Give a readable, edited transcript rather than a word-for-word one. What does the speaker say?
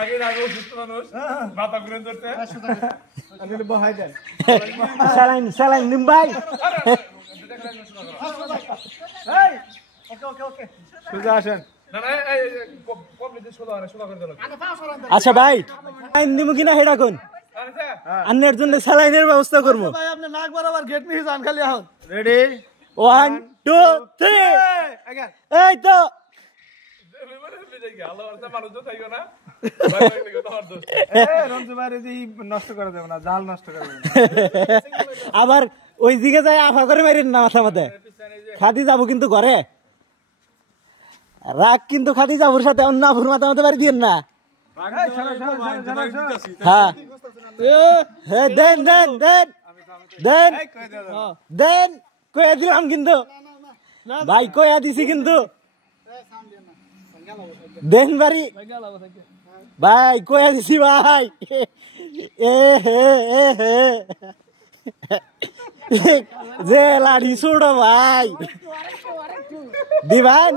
আগে আগে সুস্থ মানুষ মাথা ঘুরে ধরতে আগে বহাই দেন স্যালাইন নিম ভাই এই ওকে ওকে ওকে সোজা আসেন না না এই কমপ্লিট সোজা করে দিল আচ্ছা ভাই স্যালাইন নিমু কিনা হেডা কোন আন্নের জন্য স্যালাইনের ব্যবস্থা করব ভাই আপনি নাক বরাবর গেট নিয়ে যান খালি আহ রেডি 1 2 3 আগে এই তো রঞ্জু ভাই যে নষ্ট করে দেব না জাল নষ্ট করে দেব আবার ওই দিকে যায় আফা করে মারিন না মাথা মাথা খাদি যাবো কিন্তু ঘরে রাগ কিন্তু খাদি যাবোর সাথে অন্য আফুর মাথা মাথা মারি দিয়েন না হ্যাঁ দেন দেন দেন দেন দেন কয়ে দিলাম কিন্তু ভাই কয়া দিছি কিন্তু দেন বাড়ি ভাই কয়া দিছি ভাই এ হে এ হে যে লাড়ি ছোড়ো ভাই দিবান